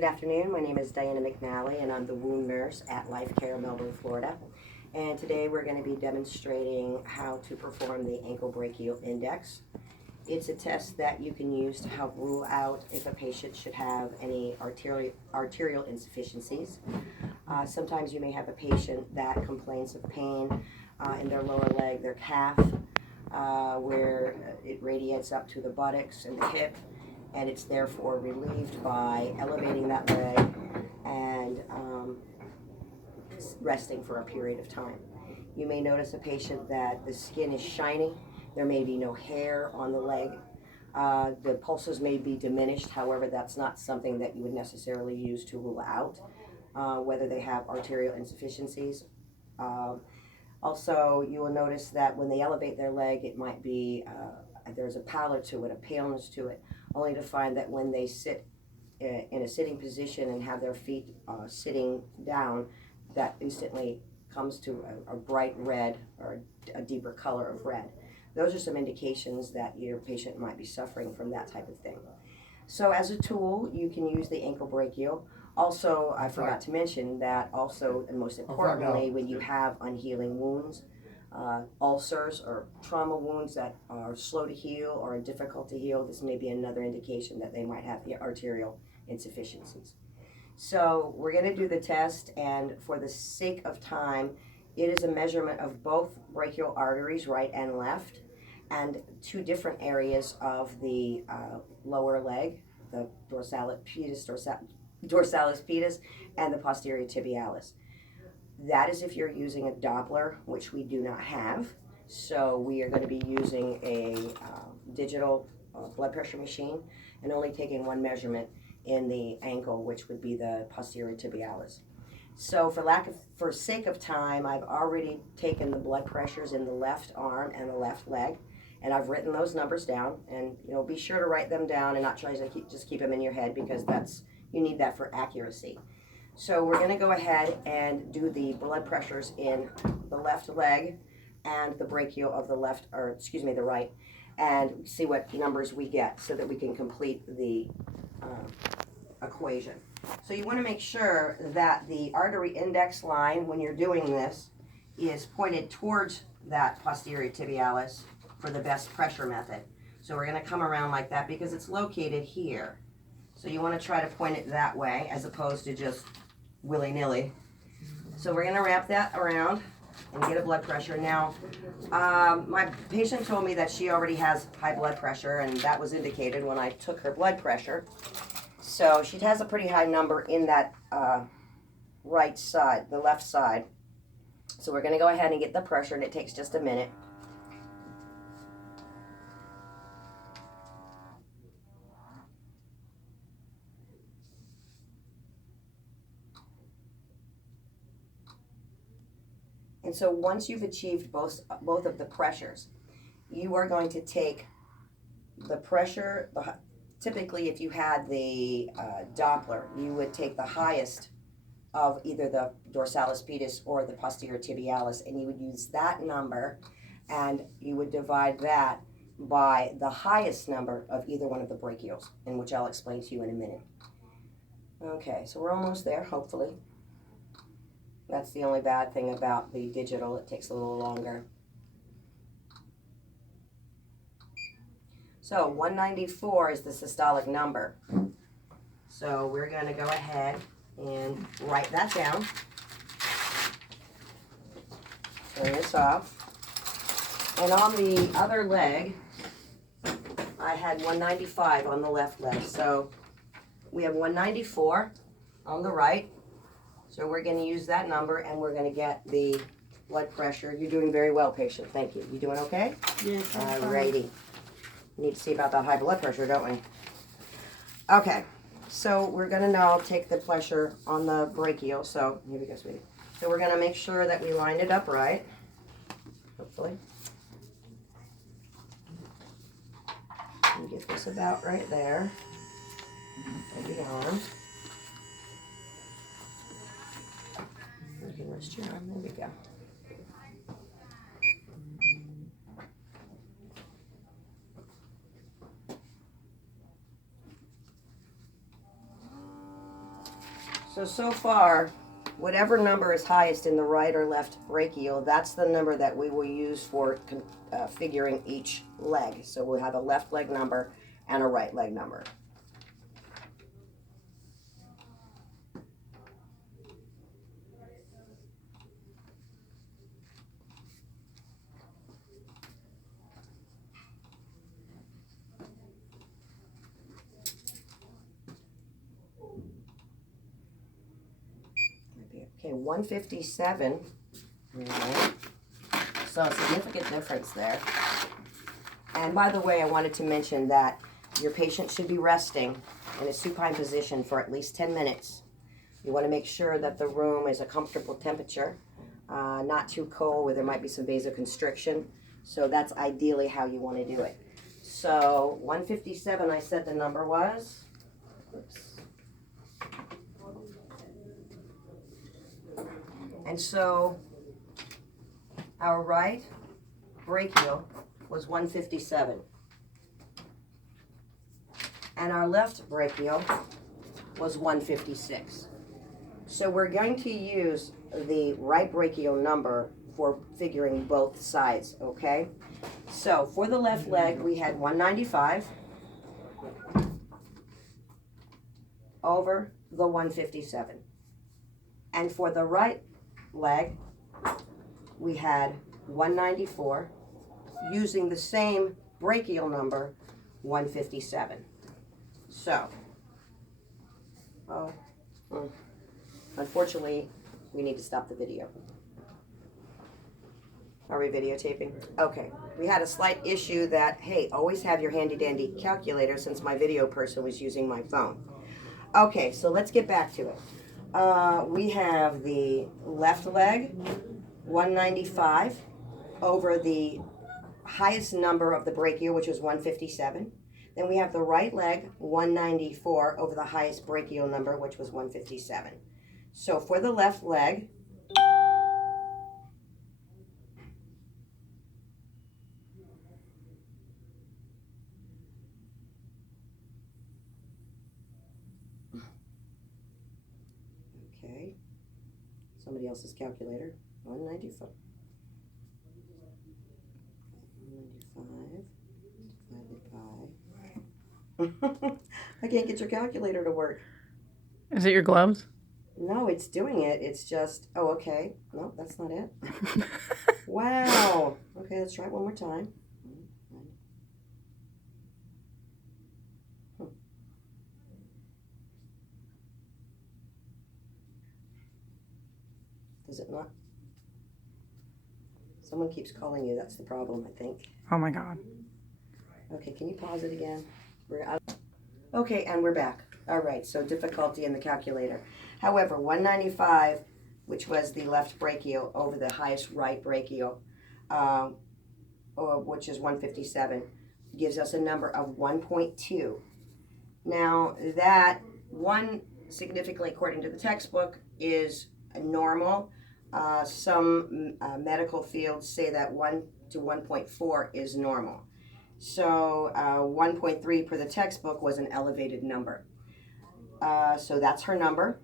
Good afternoon. My name is Diana McNally, and I'm the wound nurse at Life Care, Melbourne, Florida. And today we're going to be demonstrating how to perform the ankle brachial index. It's a test that you can use to help rule out if a patient should have any arterial insufficiencies. Sometimes you may have a patient that complains of pain in their lower leg, their calf, where it radiates up to the buttocks and the hip, and it's therefore relieved by elevating that leg and resting for a period of time. You may notice a patient that the skin is shiny, there may be no hair on the leg, the pulses may be diminished. However, that's not something that you would necessarily use to rule out whether they have arterial insufficiencies. Also, you will notice that when they elevate their leg, it might be there's a pallor to it, a paleness to it, only to find that when they sit in a sitting position and have their feet sitting down, that instantly comes to a bright red or a deeper color of red. Those are some indications that your patient might be suffering from that type of thing. So as a tool, you can use the ankle brachial. Also, I forgot to mention that also, and most importantly, when you have unhealing wounds, ulcers or trauma wounds that are slow to heal or difficult to heal, this may be another indication that they might have the arterial insufficiencies. So we're going to do the test, and for the sake of time, it is a measurement of both brachial arteries, right and left, and two different areas of the lower leg, the dorsalis pedis and the posterior tibialis. That is if you're using a Doppler, which we do not have. So we are going to be using a digital blood pressure machine and only taking one measurement in the ankle, which would be the posterior tibialis. So for sake of time, I've already taken the blood pressures in the left arm and the left leg, and I've written those numbers down. And be sure to write them down and not try to just keep them in your head, because you need that for accuracy. So we're going to go ahead and do the blood pressures in the left leg and the brachial of the the right, and see what numbers we get so that we can complete the equation. So you want to make sure that the artery index line, when you're doing this, is pointed towards that posterior tibialis for the best pressure method. So we're going to come around like that because it's located here. So you want to try to point it that way as opposed to just willy-nilly. So we're going to wrap that around and get a blood pressure. Now, my patient told me that she already has high blood pressure, and that was indicated when I took her blood pressure. So she has a pretty high number in that right side, the left side. So we're going to go ahead and get the pressure, and it takes just a minute. And so once you've achieved both of the pressures, you are going to take the pressure, typically if you had the Doppler, you would take the highest of either the dorsalis pedis or the posterior tibialis, and you would use that number, and you would divide that by the highest number of either one of the brachials, and which I'll explain to you in a minute. Okay, so we're almost there, hopefully. That's the only bad thing about the digital. It takes a little longer. So 194 is the systolic number. So we're going to go ahead and write that down. Turn this off. And on the other leg, I had 195 on the left leg. So we have 194 on the right. So we're going to use that number, and we're going to get the blood pressure. You're doing very well, patient. Thank you. You doing okay? Yes. Alrighty. We need to see about that high blood pressure, don't we? Okay. So we're going to now take the pressure on the brachial. So here we go, sweetie. So we're going to make sure that we line it up right. Hopefully. And get this about right there. Maybe on. You can rest your arm. There we go. So far, whatever number is highest in the right or left brachial, that's the number that we will use for figuring each leg. So we'll have a left leg number and a right leg number. Okay, 157. Okay. So a significant difference there. And by the way, I wanted to mention that your patient should be resting in a supine position for at least 10 minutes. You want to make sure that the room is a comfortable temperature, not too cold where there might be some vasoconstriction. So that's ideally how you want to do it. So 157, I said the number was. Oops. And so our right brachial was 157. And our left brachial was 156. So we're going to use the right brachial number for figuring both sides, okay? So for the left leg, we had 195 over the 157. And for the right leg, we had 194 using the same brachial number, 157. So, unfortunately, we need to stop the video. Are we videotaping? Okay, we had a slight issue that, hey, always have your handy dandy calculator since my video person was using my phone. Okay, so let's get back to it. We have the left leg, 195, over the highest number of the brachial, which was 157. Then we have the right leg, 194, over the highest brachial number, which was 157. So for the left leg, okay, somebody else's calculator, 195. 195 I can't get your calculator to work. Is it your gloves? No, it's doing it. It's just, oh, okay. No, that's not it. Wow. Okay, let's try it one more time. Does it not? Someone keeps calling you. That's the problem, I think. Oh my God. Okay, can you pause it again? Okay, and we're back. All right, so difficulty in the calculator. However, 195, which was the left brachial over the highest right brachial, which is 157, gives us a number of 1.2. Now, that one, significantly according to the textbook, is normal. Some medical fields say that 1 to 1.4 is normal. So 1.3 per the textbook was an elevated number. So that's her number.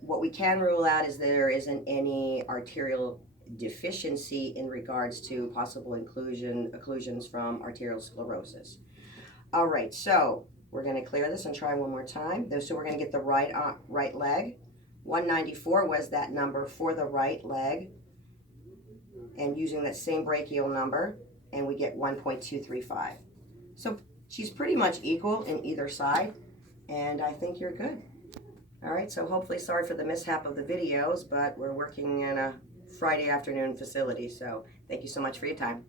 What we can rule out is there isn't any arterial deficiency in regards to possible occlusions from arterial sclerosis. All right, so we're going to clear this and try one more time. So we're going to get the right leg. 194 was that number for the right leg, and using that same brachial number, and we get 1.235. So she's pretty much equal in either side, and I think you're good. All right, so hopefully, sorry for the mishap of the videos, but we're working in a Friday afternoon facility, so thank you so much for your time.